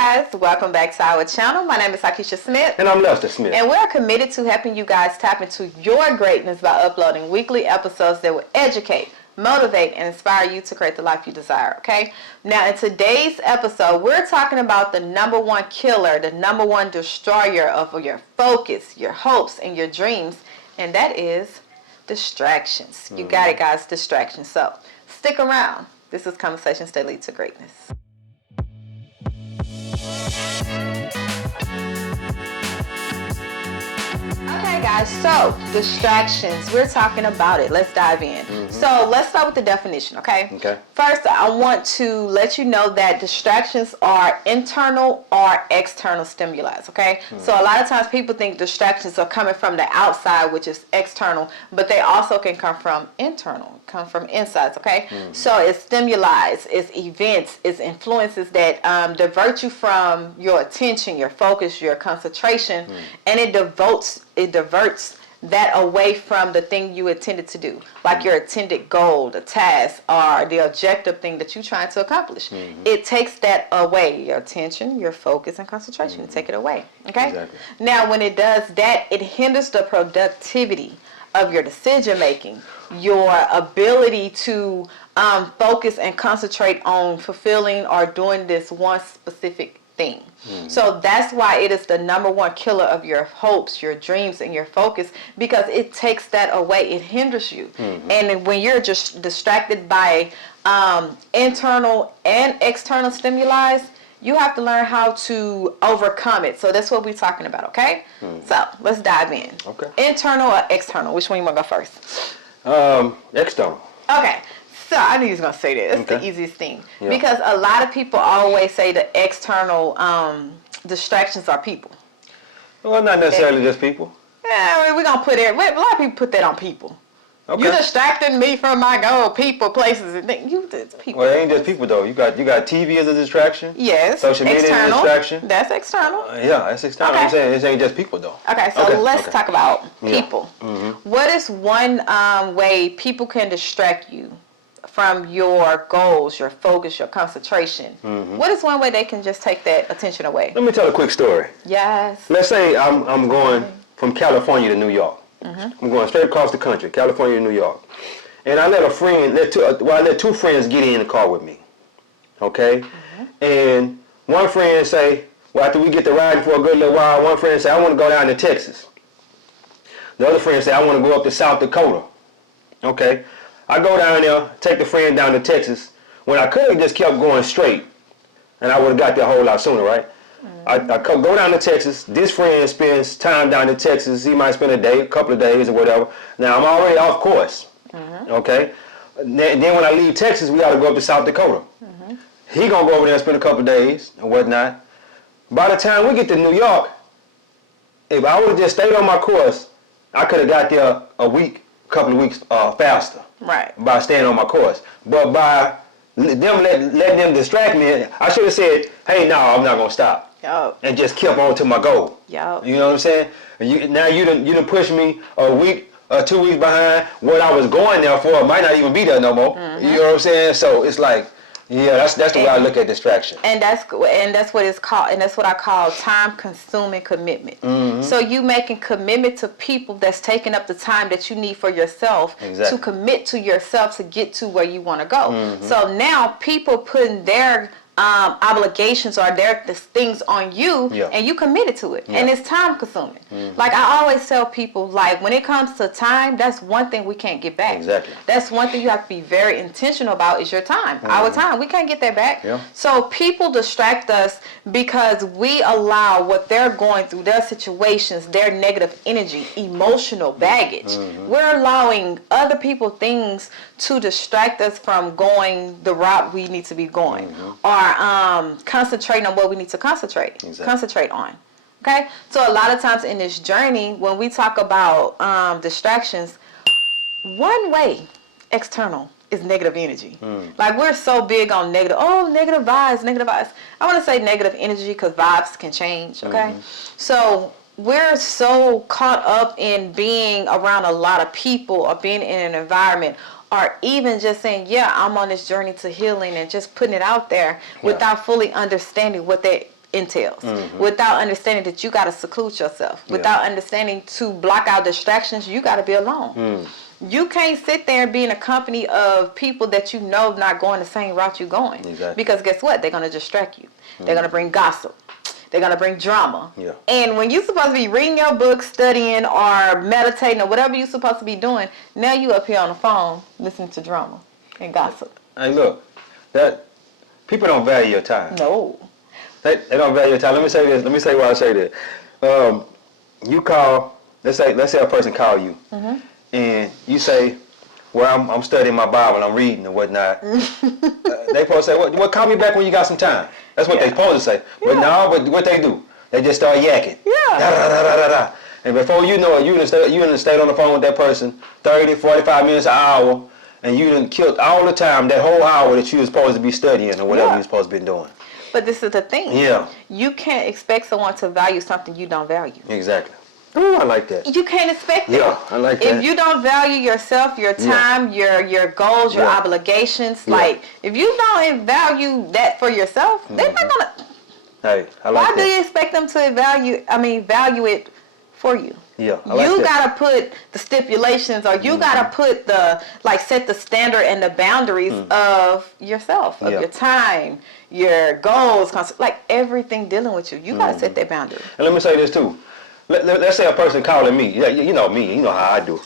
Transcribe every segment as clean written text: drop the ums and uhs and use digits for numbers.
guys, welcome back to our channel. My name is Akisha Smith. And I'm Lester Smith. And we're committed to helping you guys tap into your greatness by uploading weekly episodes that will educate, motivate, and inspire you to create the life you desire, okay? Now, in today's episode, we're talking about the number one killer, the number one destroyer of your focus, your hopes, and your dreams, and that is distractions. You got it, guys, distractions. So, stick around. This is Conversations That Lead to Greatness. Okay, guys, so distractions, we're talking about it. Let's dive in. So let's start with the definition, okay? First, I want to let you know that distractions are internal or external stimuli, okay? So a lot of times people think distractions are coming from the outside, which is external, but they also can come from internal, come from insides, okay? So it's stimuli, it's events, it's influences that divert you from your attention, your focus, your concentration, and it diverts that away from the thing you intended to do, like your intended goal, the task, or the objective thing that you're trying to accomplish. It takes that away, your attention, your focus, and concentration. Take it away, okay? Exactly. Now, when it does that, it hinders the productivity of your decision making, your ability to focus and concentrate on fulfilling or doing this one specific thing. So that's why it is the number one killer of your hopes, your dreams, and your focus, because it takes that away. It hinders you. And when you're just distracted by internal and external stimuli, you have to learn how to overcome it. So that's what we're talking about, okay? So let's dive in. Okay. Internal or external? Which one you want to go first? External. Okay. So I knew you was going to say that. It's the easiest thing. Because a lot of people always say the external distractions are people. Well, not necessarily just people. Yeah, we're going to put it, a lot of people put that on people. Okay. You distracting me from my goal, people, places, and things. It's people. Well, it ain't just people, though. You got TV as a distraction. Yes. Social media is a distraction. That's external. Yeah, that's external. Okay. I'm saying it ain't just people, though. Okay, so let's talk about people. What is one way people can distract you from your goals, your focus, your concentration? What is one way they can just take that attention away? Let me tell a quick story. Yes. Let's say I'm going from California to New York. I'm going straight across the country, California to New York. And I let two friends get in the car with me. Okay? And one friend say, well, after we get to riding for a good little while, one friend say, I want to go down to Texas. The other friend say, I want to go up to South Dakota. Okay? I go down there, take the friend down to Texas, when I could have just kept going straight, and I would have got there a whole lot sooner, right? I go down to Texas. This friend spends time down in Texas. He might spend a day, a couple of days, or whatever. Now, I'm already off course, okay? Then when I leave Texas, we got to go up to South Dakota. He going to go over there and spend a couple of days and whatnot. By the time we get to New York, if I would have just stayed on my course, I could have got there couple of weeks faster. Right. By staying on my course. But by letting them distract me, I should have said, hey, no, I'm not going to stop. And just kept on to my goal. You know what I'm saying? Now you done pushed me a week, 2 weeks behind what I was going there for. It might not even be there no more. You know what I'm saying? So it's like, yeah, that's the way I look at distraction. And that's what it's called, and that's what I call time-consuming commitment. So you making commitment to people that's taking up the time that you need for yourself to commit to yourself to get to where you want to go. So now people putting their obligations or their things on you, and you committed to it, and it's time consuming. Like I always tell people, like when it comes to time, that's one thing we can't get back. That's one thing you have to be very intentional about is your time. Our time, we can't get that back. So people distract us because we allow what they're going through, their situations, their negative energy, emotional baggage. We're allowing other people things to distract us from going the route we need to be going, or concentrating on what we need to concentrate on. Okay, so a lot of times in this journey, when we talk about distractions, one way external is negative energy. Like we're so big on negative vibes. I want to say negative energy because vibes can change. Okay, so we're so caught up in being around a lot of people or being in an environment, or even just saying, yeah, I'm on this journey to healing and just putting it out there without fully understanding what that entails, without understanding that you got to seclude yourself, without understanding to block out distractions, you got to be alone. You can't sit there and be in a company of people that you know not going the same route you're going. Exactly. Because guess what? They're going to distract you. They're going to bring gossip. They're going to bring drama. Yeah. And when you're supposed to be reading your book, studying, or meditating, or whatever you're supposed to be doing, now you up here on the phone listening to drama and gossip. Hey, look, that people don't value your time. No. They don't value your time. Let me say this. Let me say why I say that. You call. Let's say a person call you, and you say, "Well, I'm studying my Bible. I'm reading and whatnot." They supposed to say, "Well, call me back when you got some time." That's what they supposed to say. But no, what they do? They just start yakking. Yeah. Da, da, da, da, da, da. And before you know it, you done stayed on the phone with that person 30, 45 minutes, an hour, and you done killed all the time, that whole hour that you was supposed to be studying or whatever you're supposed to be doing. But this is the thing. Yeah. You can't expect someone to value something you don't value. Exactly. Ooh, I like that. You can't expect it. Yeah, I like that. If you don't value yourself, your time, your goals, your obligations, like if you don't value that for yourself, they're not gonna. Hey, I like Why that. do you expect them to value it for you? Yeah, I like you that. gotta put the stipulations, or you gotta put set the standard and the boundaries of yourself, of your time, your goals, like everything dealing with you. You gotta set that boundary. And let me say this too. Let's say a person calling me. Yeah, you know me. You know how I do.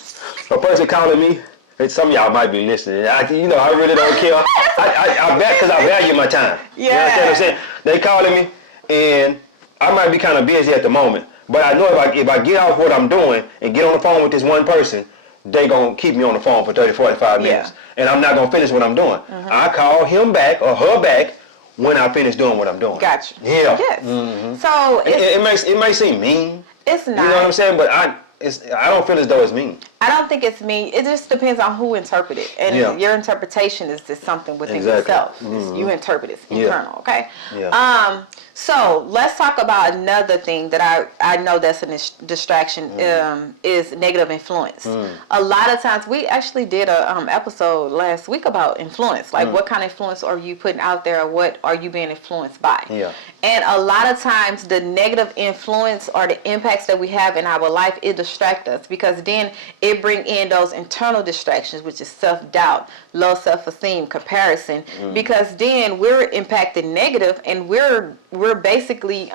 A person calling me. Some of y'all might be listening. I really don't care. I bet because I value my time. Yeah. You understand what I'm saying? They calling me, and I might be kind of busy at the moment. But I know if I get off what I'm doing and get on the phone with this one person, they going to keep me on the phone for 30, 45 minutes. And I'm not going to finish what I'm doing. I call him back or her back when I finish doing what I'm doing. Gotcha. Yeah. Yes. So it may seem mean. It's not. You know what I'm saying? But I don't feel as though it's mean. I don't think it's mean. It just depends on who interprets it. And your interpretation is just something within yourself. You interpret it. It's internal, okay? Yeah. So let's talk about another thing that I know that's a distraction is negative influence. A lot of times, we actually did a episode last week about influence. Like what kind of influence are you putting out there, or what are you being influenced by? Yeah. And a lot of times the negative influence or the impacts that we have in our life, it distracts us, because then it bring in those internal distractions, which is self-doubt, low self-esteem, comparison, because then we're impacted negative, and we're basically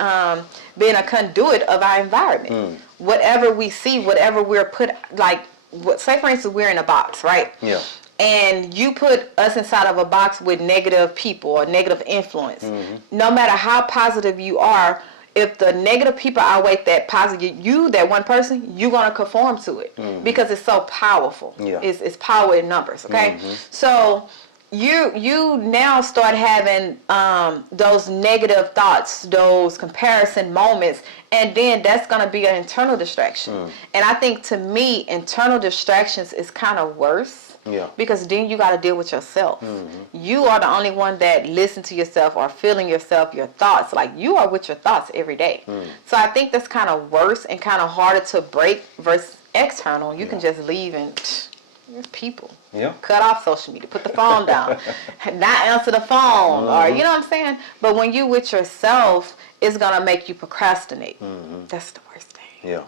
being a conduit of our environment. Whatever we see, whatever we're put, say for instance, we're in a box, right? Yeah. And you put us inside of a box with negative people or negative influence. No matter how positive you are, if the negative people outweigh that positive, that one person, you're going to conform to it because it's so powerful. Yeah. It's power in numbers, okay? So you now start having those negative thoughts, those comparison moments, and then that's going to be an internal distraction. And I think, to me, internal distractions is kind of worse. Yeah. Because then you got to deal with yourself. You are the only one that listen to yourself or feeling yourself, your thoughts. Like, you are with your thoughts every day. So I think that's kind of worse and kind of harder to break versus external. You can just leave and there's people. Yeah. Cut off social media. Put the phone down. Not answer the phone. Or, you know what I'm saying? But when you with yourself, it's going to make you procrastinate. That's the worst thing. Yeah.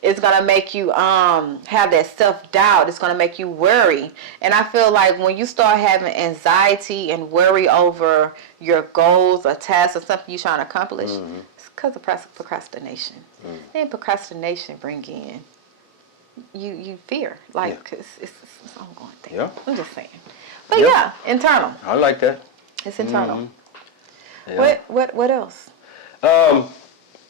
It's going to make you have that self-doubt. It's going to make you worry. And I feel like when you start having anxiety and worry over your goals or tasks or something you're trying to accomplish, it's because of procrastination. Then procrastination bring in you fear. Like, it's an ongoing thing. Yeah. I'm just saying. But internal. I like that. It's internal. Yeah. What else?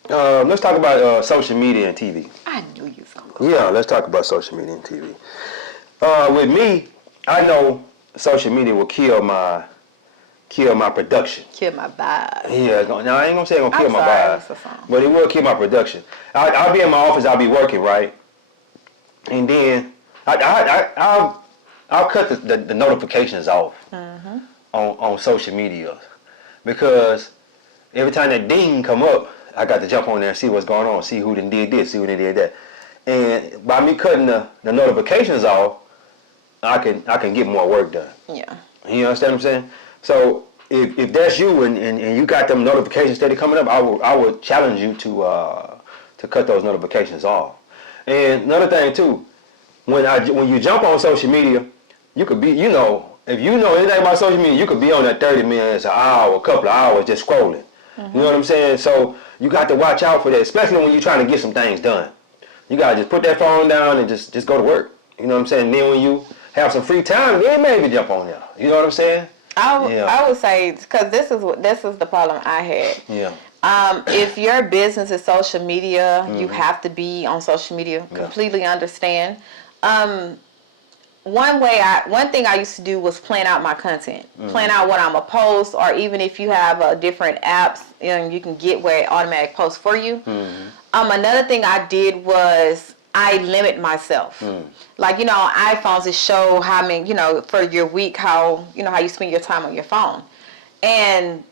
Let's talk about social media and TV. I knew you was going to go. Yeah, let's talk about social media and TV. With me, I know social media will kill my production. Kill my vibe. Yeah, now I ain't gonna say it's gonna kill my vibe, It's a song. but it will kill my production. I'll be in my office, I'll be working, right, and then I'll cut the notifications off on social media, because every time that ding come up, I got to jump on there and see what's going on, see who done did this, see who done did that. And by me cutting the notifications off, I can get more work done. Yeah. You understand what I'm saying? So if that's you and you got them notifications steady coming up, I would challenge you to cut those notifications off. And another thing too, when you jump on social media, you could be, if you know anything about social media, you could be on that 30 minutes, an hour, a couple of hours just scrolling. You know what I'm saying? So you got to watch out for that, especially when you're trying to get some things done. You gotta just put that phone down and just go to work. You know what I'm saying? And then when you have some free time, then maybe jump on there. You know what I'm saying? I would say, because this is the problem I had. Yeah. If your business is social media, you have to be on social media. Completely understand. One thing I used to do was plan out my content, plan out what I'm gonna post, or even if you have different apps, you can get where it automatic posts for you. Another thing I did was I limit myself. Like, on iPhones, it show how many, for your week, how you spend your time on your phone. And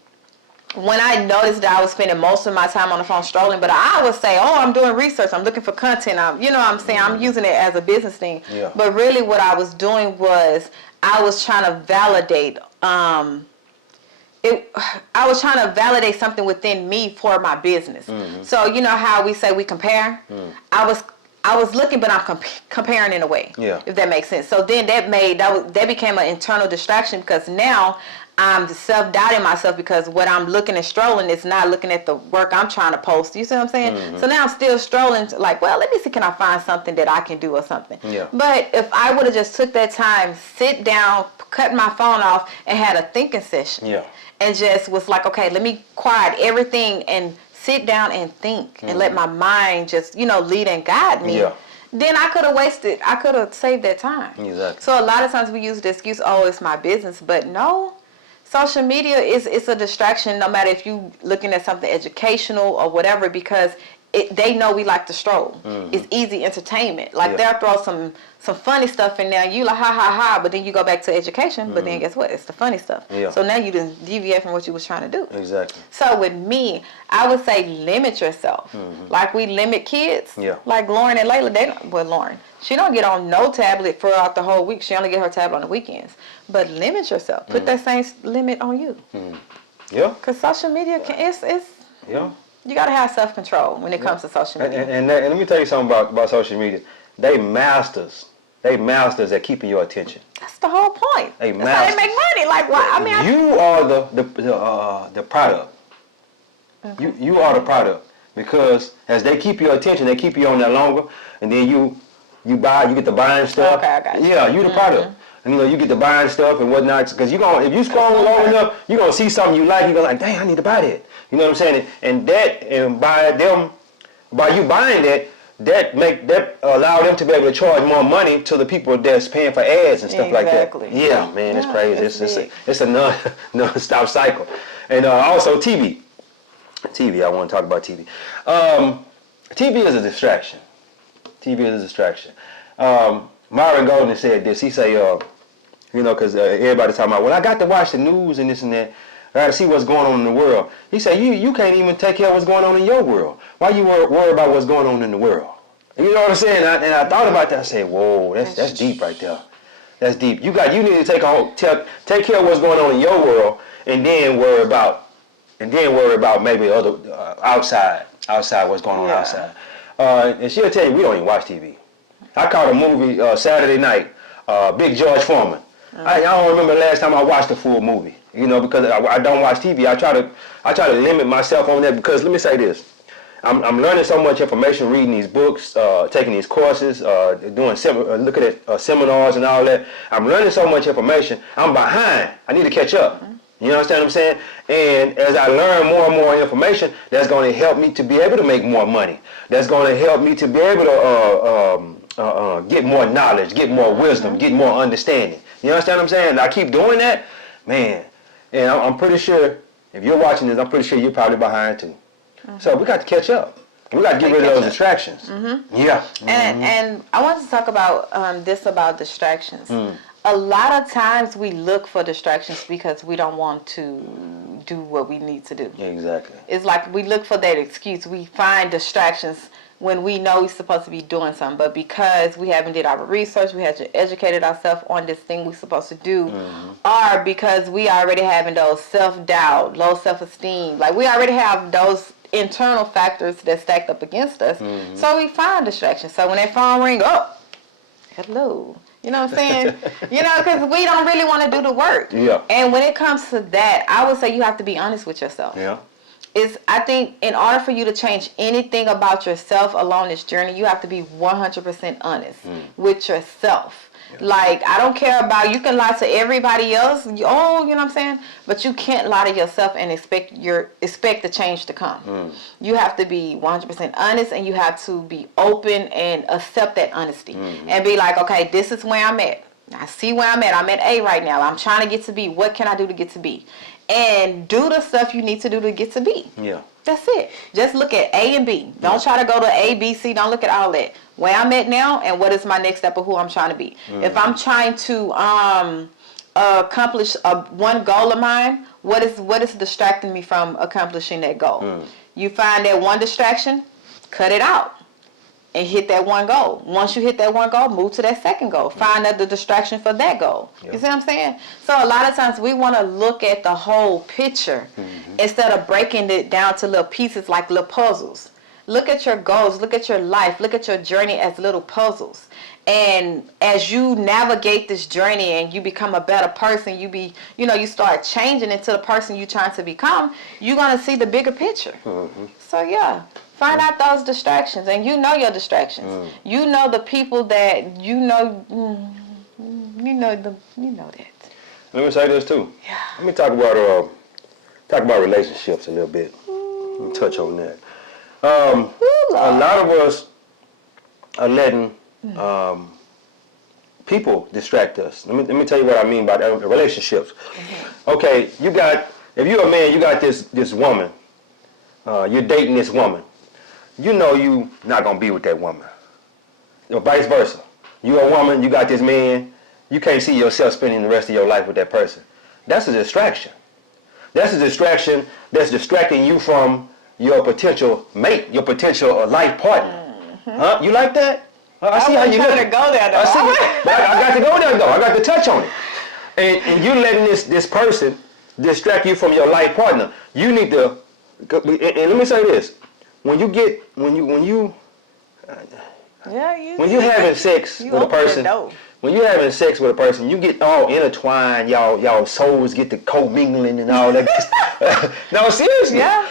when I noticed that I was spending most of my time on the phone strolling, but I would say, I'm doing research, I'm looking for content, I'm using it as a business thing. Yeah. But really what I was doing was I was trying to validate I was trying to validate something within me for my business. So you know how we say we compare? I was looking, but I'm comparing in a way, if that makes sense. So then that became an internal distraction, because now I'm self-doubting myself, because what I'm looking and strolling is not looking at the work I'm trying to post. You see what I'm saying? So now I'm still strolling, like, well, let me see, can I find something that I can do or something? But if I would have just took that time, sit down, cut my phone off, and had a thinking session, and just was like, okay, let me quiet everything and sit down and think and let my mind just, lead and guide me. Then I could have saved that time. Exactly. So a lot of times we use the excuse, it's my business. But no, social media it's a distraction, no matter if you looking at something educational or whatever, because they know we like to stroll. It's easy entertainment. Like they'll throw some funny stuff in there. You like, ha, ha, ha. But then you go back to education. But then guess what? It's the funny stuff. So now you didn't deviate from what you was trying to do. Exactly. So with me, I would say limit yourself. Like we limit kids. Like Lauren and Layla, Lauren, she don't get on no tablet throughout the whole week. She only get her tablet on the weekends. But limit yourself. Put that same limit on you. Because social media you got to have self-control when it comes to social media. And let me tell you something about social media. They masters at keeping your attention. That's the whole point. That's how they make money. Like, why? You are the product. You are the product, because as they keep your attention, they keep you on there longer, and then you get the buying stuff. Okay, I got you. Yeah, you the product. And you get the buying stuff and whatnot, because if you scroll long enough, you're gonna see something you like. You go like, dang, I need to buy that. You know what I'm saying? And by you buying that allow them to be able to charge more money to the people that's paying for ads and stuff like that. Yeah, man, it's crazy. It's a non-stop cycle. And also TV. I want to talk about TV. TV is a distraction. Myron Golden said this. He say, because everybody's talking about, well, I got to watch the news and this and that. I got to see what's going on in the world. He said, you can't even take care of what's going on in your world. Why you worry about what's going on in the world? You know what I'm saying? And I thought about that. I said, whoa, that's deep right there. That's deep. You need to take care of what's going on in your world, and then worry about maybe other outside what's going on outside. And she'll tell you, we don't even watch TV. I caught a movie Saturday night, Big George Foreman. I don't remember the last time I watched a full movie. Because I don't watch TV. I try to limit myself on that, because let me say this. I'm learning so much information, reading these books, taking these courses, looking at seminars and all that. I'm learning so much information. I'm behind. I need to catch up. You understand what I'm saying? And as I learn more and more information, that's going to help me to be able to make more money. That's going to help me to be able to get more knowledge, get more wisdom, get more understanding. You understand what I'm saying? And I keep doing that, man. And I'm pretty sure, if you're watching this, I'm pretty sure you're probably behind too. So we got to catch up. We got to get rid of those distractions. Yeah. And I want to talk about about distractions. A lot of times we look for distractions because we don't want to do what we need to do. Exactly. It's like we look for that excuse. We find distractions when we know we're supposed to be doing something, but because we haven't did our research, we haven't educated ourselves on this thing we're supposed to do, or because we already having those self-doubt, low self-esteem, like we already have those internal factors that stacked up against us, so we find distractions. So when that phone ring, oh, hello. You know what I'm saying? Because we don't really want to do the work. Yeah. And when it comes to that, I would say you have to be honest with yourself. Yeah. I think in order for you to change anything about yourself along this journey, you have to be 100% honest with yourself. Yeah. Like, I don't care about, you can lie to everybody else, you know what I'm saying? But you can't lie to yourself and expect the change to come. You have to be 100% honest, and you have to be open and accept that honesty. And be like, okay, this is where I'm at. I see where I'm at. I'm at A right now. I'm trying to get to B. What can I do to get to B? And do the stuff you need to do to get to B. Yeah. That's it. Just look at A and B. Don't try to go to A, B, C. Don't look at all that. Where I'm at now and what is my next step of who I'm trying to be. If I'm trying to accomplish one goal of mine, what is distracting me from accomplishing that goal? You find that one distraction, cut it out. And hit that one goal. Once you hit that one goal, move to that second goal. Find another distraction for that goal. Yep. You see what I'm saying? So a lot of times we want to look at the whole picture instead of breaking it down to little pieces like little puzzles. Look at your goals. Look at your life. Look at your journey as little puzzles. And as you navigate this journey and you become a better person, you start changing into the person you're trying to become, you're going to see the bigger picture. So yeah. Find out those distractions, and you know your distractions. You know the people that you know that. Let me say this too. Yeah. Let me talk about relationships a little bit. Let me touch on that. A lot of us are letting people distract us. Let me tell you what I mean by that. Relationships. Okay, if you're a man, you got this woman. You're dating this woman. You know you not going to be with that woman. Or vice versa. You're a woman, you got this man, you can't see yourself spending the rest of your life with that person. That's a distraction. That's a distraction that's distracting you from your potential mate, your potential life partner. Huh? You like that? I see how you look. To go there, though. I got to go there, though. I got to touch on it. And you're letting this person distract you from your life partner. You need to, and let me say this. When you having sex with a person, when you're having sex with a person, you get all intertwined. Y'all souls get to co-mingling and all that. No, seriously. Yeah.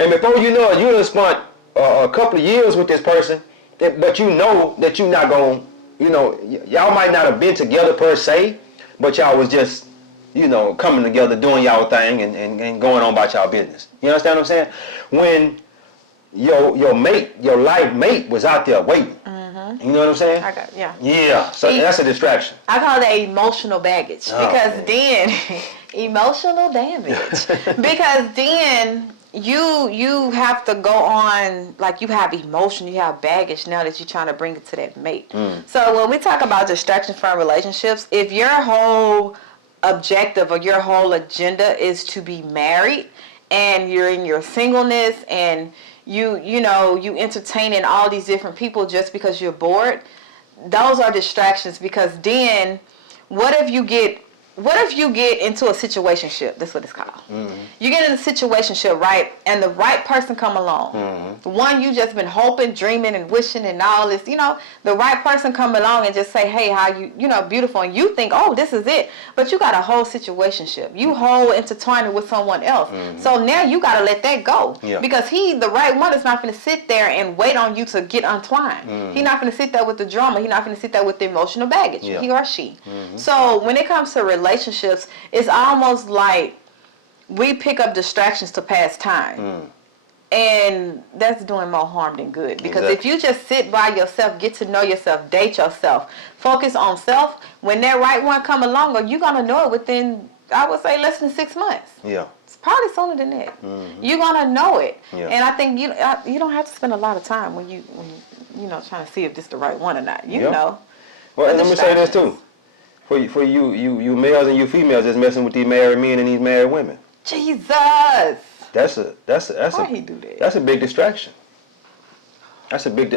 And before you know it, you done spent a couple of years with this person, but you know that you're not going. Y'all might not have been together per se, but y'all was just. Coming together, doing y'all thing, and going on about y'all business. You understand what I'm saying? When your mate, your life mate, was out there waiting. You know what I'm saying? Yeah. So that's a distraction. I call that emotional baggage then emotional damage. Because then you have to go on, like, you have emotion, you have baggage now that you're trying to bring it to that mate. So when we talk about distractions from relationships, if your whole objective or your whole agenda is to be married and you're in your singleness and you entertaining all these different people just because you're bored, those are distractions. Because then what if you get into a situationship? That's what it's called. You get in a situationship, right? And the right person come along. The one you just been hoping, dreaming, and wishing, and all this. The right person come along and just say, "Hey, how you? Beautiful." And you think, "Oh, this is it." But you got a whole situationship. You whole intertwined with someone else. So now you got to let that go. Yeah. Because the right one, is not going to sit there and wait on you to get untwined. He's not going to sit there with the drama. He's not going to sit there with the emotional baggage. Yeah. He or she. So when it comes to relationships, it's almost like we pick up distractions to pass time. And that's doing more harm than good. Because if you just sit by yourself, get to know yourself, date yourself, focus on self, when that right one come along, you're going to know it within, I would say, less than 6 months. Yeah. It's probably sooner than that. You're going to know it. Yeah. And I think you don't have to spend a lot of time when you trying to see if this is the right one or not. You know. Well, and let me say this too. For you males and you females that's messing with these married men and these married women. Jesus. That's a Why he do that? That's a big distraction. That's a big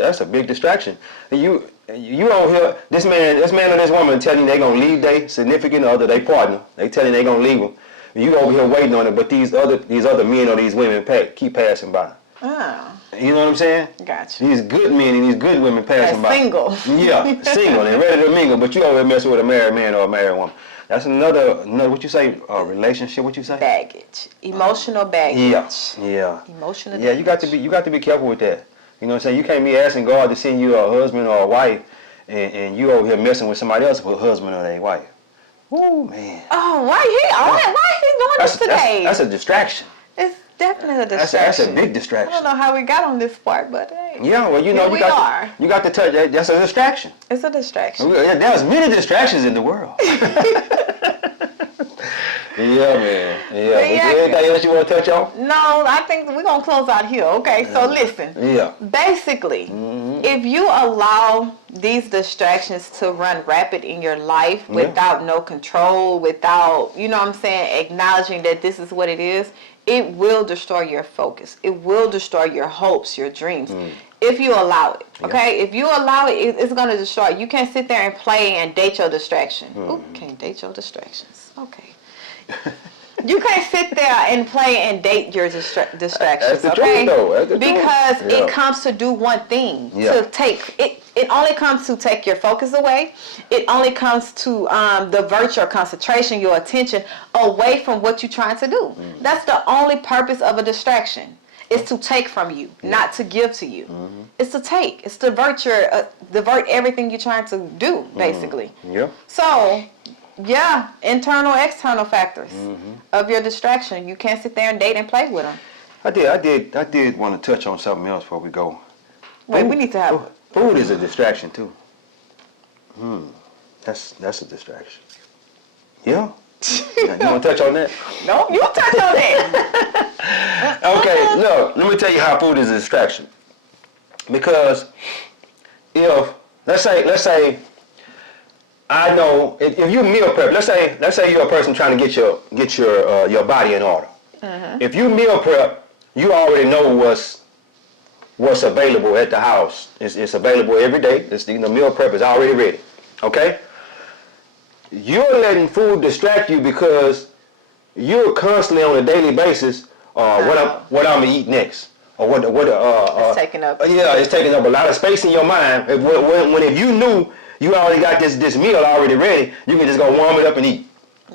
distraction. You on here, this man or this woman telling you they gonna leave their significant other, their partner. They telling they gonna leave them. You over here waiting on it, but these other men or these women keep passing by. Oh. You know what I'm saying? Gotcha. These good men and these good women passing by. Single. Yeah, single and ready to mingle, but you over here messing with a married man or a married woman. That's another what you say, relationship. What you say? Baggage, emotional baggage. Yeah. Emotional. Yeah, you got to be careful with that. You know what I'm saying? You can't be asking God to send you a husband or a wife, and you over here messing with somebody else's husband or their wife. Oh man. Oh, why he doing this today? That's a distraction. It's definitely a distraction. That's a big distraction. I don't know how we got on this part, but hey. Yeah, well, you know, you got to touch. That's a distraction. It's a distraction. There's many distractions in the world. Yeah, man. Yeah. Anything else you want to touch on? No, I think we're going to close out here. Okay, so listen. Yeah. Basically, if you allow these distractions to run rapid in your life without no control, without, you know what I'm saying, acknowledging that this is what it is, it will destroy your focus. It will destroy your hopes, your dreams. If you allow it, okay? If you allow it, it's going to destroy. You can't sit there and play and date your distraction. Ooh, can't date your distractions. Okay. You can't sit there and play and date your distractions, That's the okay? truth, though. That's the because truth. it comes to do one thing. To take it. It only comes to take your focus away. It only comes to divert your concentration, your attention away from what you're trying to do. That's the only purpose of a distraction. It's to take from you, not to give to you. It's to take. It's to divert everything you're trying to do, basically. Yeah. So, yeah, internal, external factors of your distraction. You can't sit there and date and play with them. I did want to touch on something else before we go. Wait, we need to have food is a distraction too. That's a distraction. Yeah. You want to touch on that? No, you touch on that. Okay, look, let me tell you how food is a distraction. Because if let's say I know if you meal prep, let's say you're a person trying to get your body in order. If you meal prep, you already know what's available at the house. It's available every day. The meal prep is already ready. Okay? You're letting food distract you because you're constantly on a daily basis what I'm gonna eat next, or it's taking up. It's taking up a lot of space in your mind. If you knew you already got this meal already ready, you can just go warm it up and eat.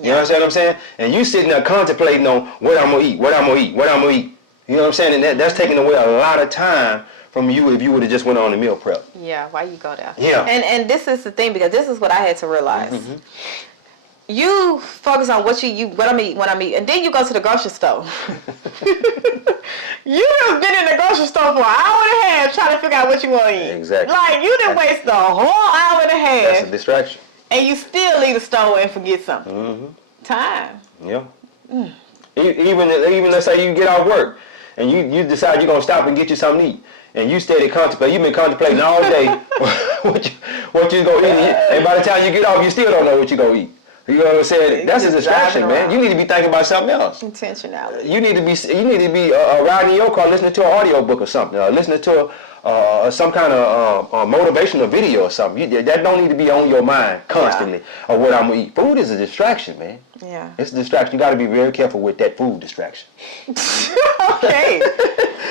You understand what I'm saying? And you sitting there contemplating on what I'm gonna eat, what I'm gonna eat, what I'm gonna eat. You know what I'm saying? And that's taking away a lot of time from you if you would have just went on the meal prep. Yeah, why you go there? Yeah. And this is the thing, because this is what I had to realize. You focus on what I'm eating, and then you go to the grocery store. You have been in the grocery store for an hour and a half trying to figure out what you want to eat. Exactly. Like, you didn't waste the whole hour and a half. That's a distraction. And you still leave the store and forget something. Time. Yeah. Even let's say you get off work and you decide you're gonna stop and get you something to eat, and you steady contemplating. You've been contemplating all day what you gonna eat, and by the time you get off, you still don't know what you gonna eat. You know what I'm saying? That's a distraction, man. You need to be thinking about something else. Intentionality. You need to be riding in your car, listening to an audio book or something, listening to some kind of motivational video or something. That don't need to be on your mind constantly of what I'm gonna eat. Food is a distraction, man. Yeah. It's a distraction. You got to be very careful with that food distraction. Okay.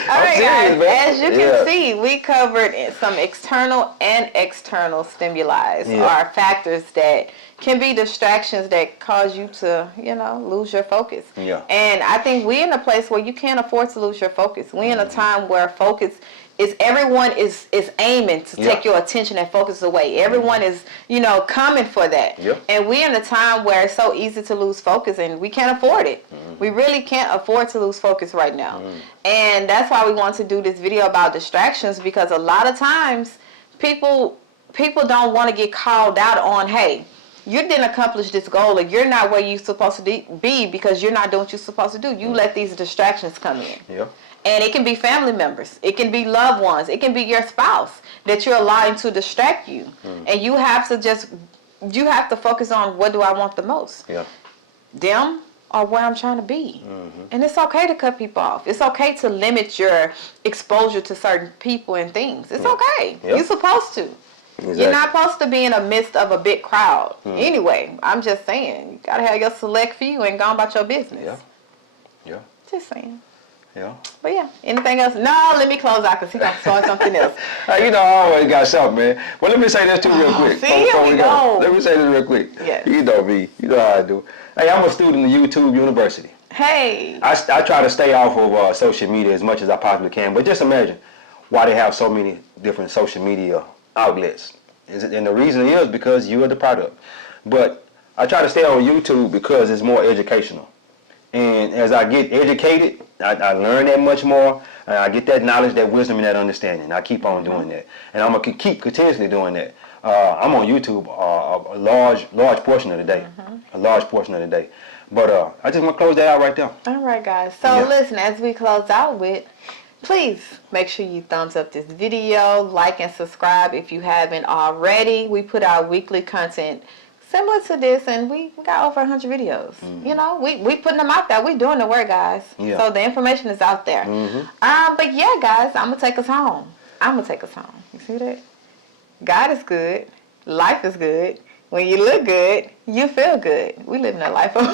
All right, guys. As you can see, we covered some external and external stimuli, or factors that can be distractions that cause you to, lose your focus. Yeah. And I think we're in a place where you can't afford to lose your focus. We're in a time where focus is everyone is aiming to take your attention and focus away. Everyone is, coming for that. Yep. And we're in a time where it's so easy to lose focus, and we can't afford it. We really can't afford to lose focus right now. And that's why we want to do this video about distractions, because a lot of times people don't want to get called out on, hey, you didn't accomplish this goal, or you're not where you're supposed to be because you're not doing what you're supposed to do. You let these distractions come in. Yeah. And it can be family members. It can be loved ones. It can be your spouse that you're allowing to distract you. And you have to focus on, what do I want the most? Yeah. Them or where I'm trying to be. And it's okay to cut people off. It's okay to limit your exposure to certain people and things. It's okay. Yep. You're supposed to. Exactly. You're not supposed to be in the midst of a big crowd. Anyway, I'm just saying, you gotta have your select few and go about your business. Yeah. Yeah. Just saying. Yeah. But yeah, anything else? No, let me close out because he's going to start something else. Hey, I always got something, man. Well, let me say this too real quick. See, here we go. Let me say this real quick. Yes. You know me. You know how I do. Hey, I'm a student at YouTube University. Hey. I try to stay off of social media as much as I possibly can. But just imagine why they have so many different social media outlets. And the reason is because you are the product. But I try to stay on YouTube because it's more educational. And as I get educated, I learn that much more, and I get that knowledge, that wisdom, and that understanding. I keep on doing that, and I'm gonna keep continuously doing that. I'm on YouTube a large portion of the day, But I just want to close that out right there. All right, guys. So listen, as we close out with, please make sure you thumbs up this video, like and subscribe if you haven't already. We put out weekly content similar to this, and we got over 100 videos. We putting them out there. We doing the work, guys. Yeah. So the information is out there. But yeah, guys, I'm gonna take us home. You see that? God is good. Life is good. When you look good, you feel good. We living a life of.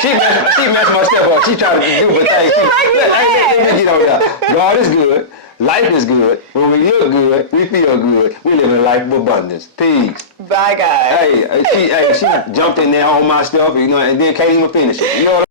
She messed my step up. She trying to do a thing. God is good. Life is good. When we look good, we feel good. We live in a life of abundance. Peace. Bye, guys. Hey, she jumped in there on my stuff, and then can't even finish it. You know what